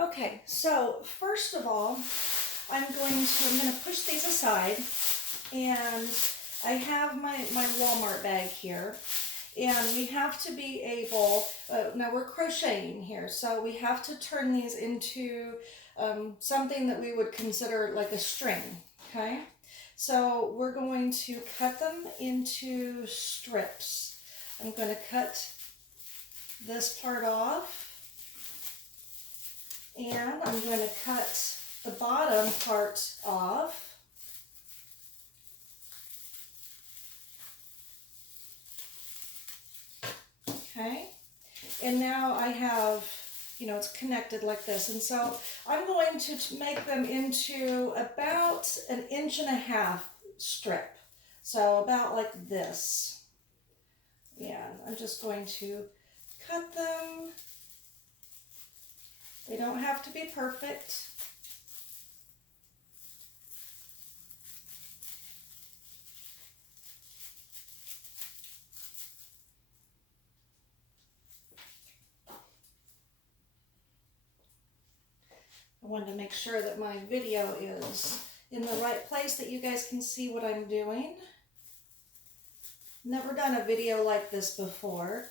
Okay, so first of all, I'm going to push these aside, and I have my Walmart bag here, and we have to be able, now we're crocheting here, so we have to turn these into something that we would consider like a string, okay? So we're going to cut them into strips. I'm going to cut this part off, and I'm going to cut the bottom part off. Okay, and now I have, it's connected like this, and so I'm going to make them into about 1.5 inch strip, so about like this. Yeah, I'm just going to cut them. They don't have to be perfect. I wanted to make sure that my video is in the right place, that you guys can see what I'm doing. Never done a video like this before.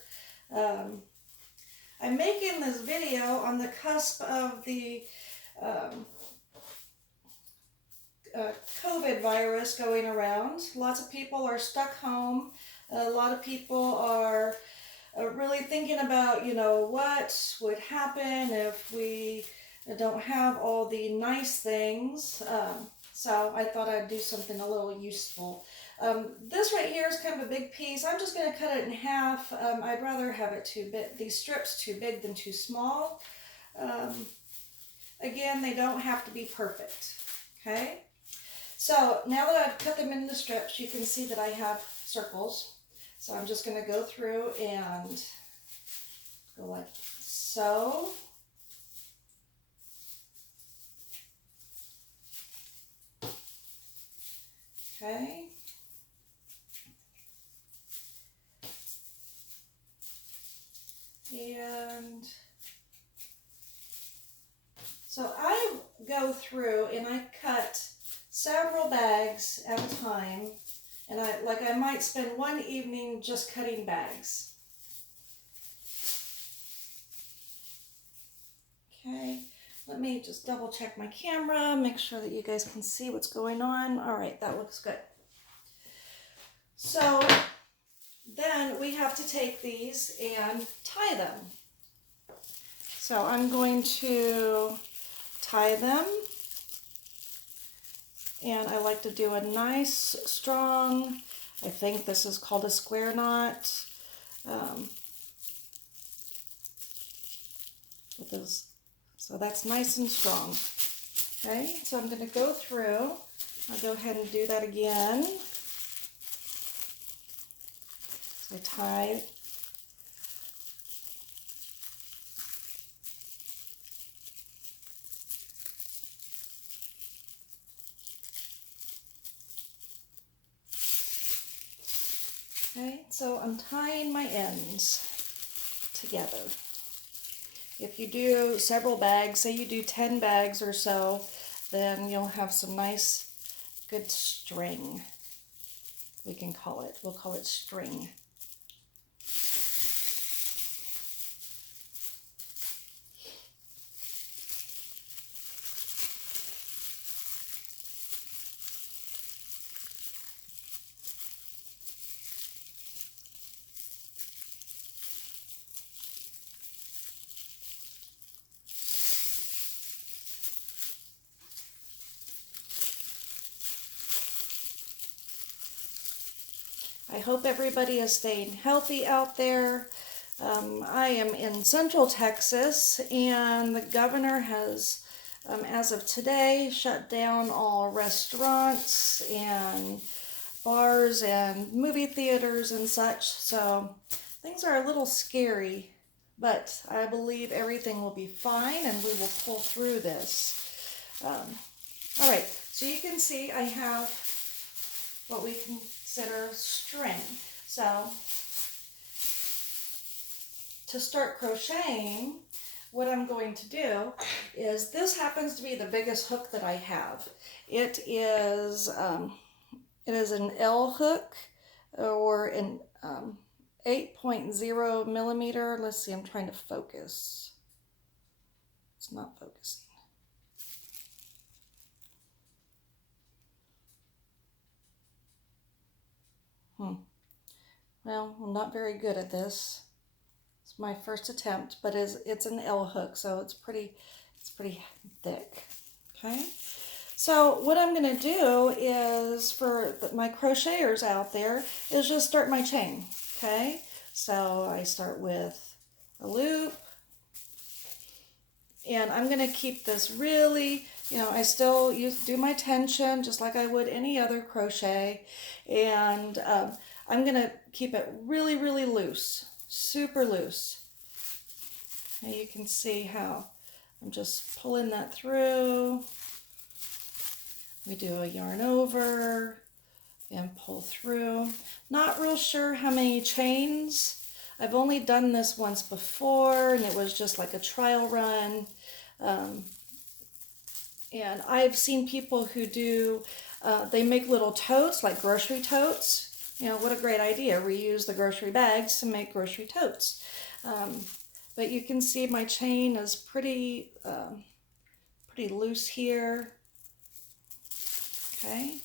I'm making this video on the cusp of the COVID virus going around. Lots of people are stuck home. A lot of people are really thinking about, what would happen if we don't have all the nice things. So I thought I'd do something a little useful. This right here is kind of a big piece. I'm just going to cut it in half. I'd rather have it these strips too big than too small. Again, they don't have to be perfect. Okay? So now that I've cut them into strips, you can see that I have circles. So I'm just going to go through and go like so. Okay. And so I go through and I cut several bags at a time, and I might spend one evening just cutting bags. Okay, let me just double check my camera, make sure that you guys can see what's going on. All right, that looks good. So then we have to take these and tie them. So I'm going to tie them, and I like to do a nice strong, I think this is called a square knot, with those, so that's nice and strong. Okay, so I'm going to go through, I'll go ahead and do that again. So I tie. Okay, so I'm tying my ends together. If you do several bags, say you do 10 bags or so, then you'll have some nice, good string. We can call it, we'll call it string. I hope everybody is staying healthy out there. I am in Central Texas, and the governor has, as of today, shut down all restaurants and bars and movie theaters and such. So things are a little scary, but I believe everything will be fine and we will pull through this. All right, so you can see I have what we consider string. So to start crocheting, what I'm going to do is, this happens to be the biggest hook that I have. It is an L hook, or an 8.0 millimeter. Let's see, I'm trying to focus. It's not focusing. Well, I'm not very good at this. It's my first attempt, but it's an L hook, so it's pretty thick. Okay. So what I'm going to do is, for my crocheters out there, is just start my chain. Okay. So I start with a loop, and I'm going to keep this really, I still do my tension just like I would any other crochet, and I'm going to keep it really, really loose, super loose. And you can see how I'm just pulling that through. We do a yarn over and pull through. Not real sure how many chains. I've only done this once before, and it was just like a trial run. And I've seen people who do, they make little totes, like grocery totes. What a great idea. Reuse the grocery bags to make grocery totes. But you can see my chain is pretty loose here. Okay.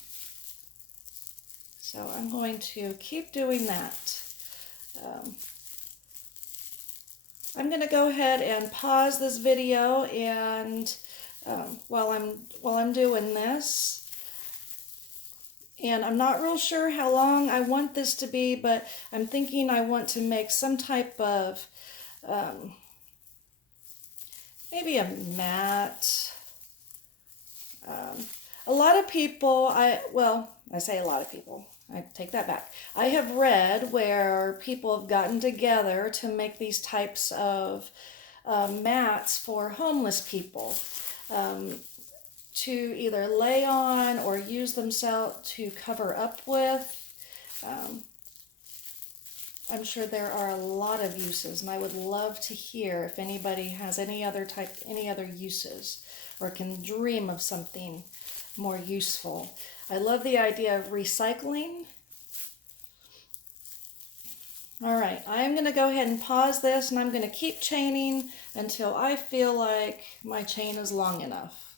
So I'm going to keep doing that. I'm going to go ahead and pause this video, and while I'm doing this. And I'm not real sure how long I want this to be, but I'm thinking I want to make some type of, maybe a mat. A lot of people, I say a lot of people, I take that back. I have read where people have gotten together to make these types of mats for homeless people. To either lay on or use themselves to cover up with. I'm sure there are a lot of uses, and I would love to hear if anybody has any other uses, or can dream of something more useful. I love the idea of recycling. All right, I'm going to go ahead and pause this, and I'm going to keep chaining until I feel like my chain is long enough.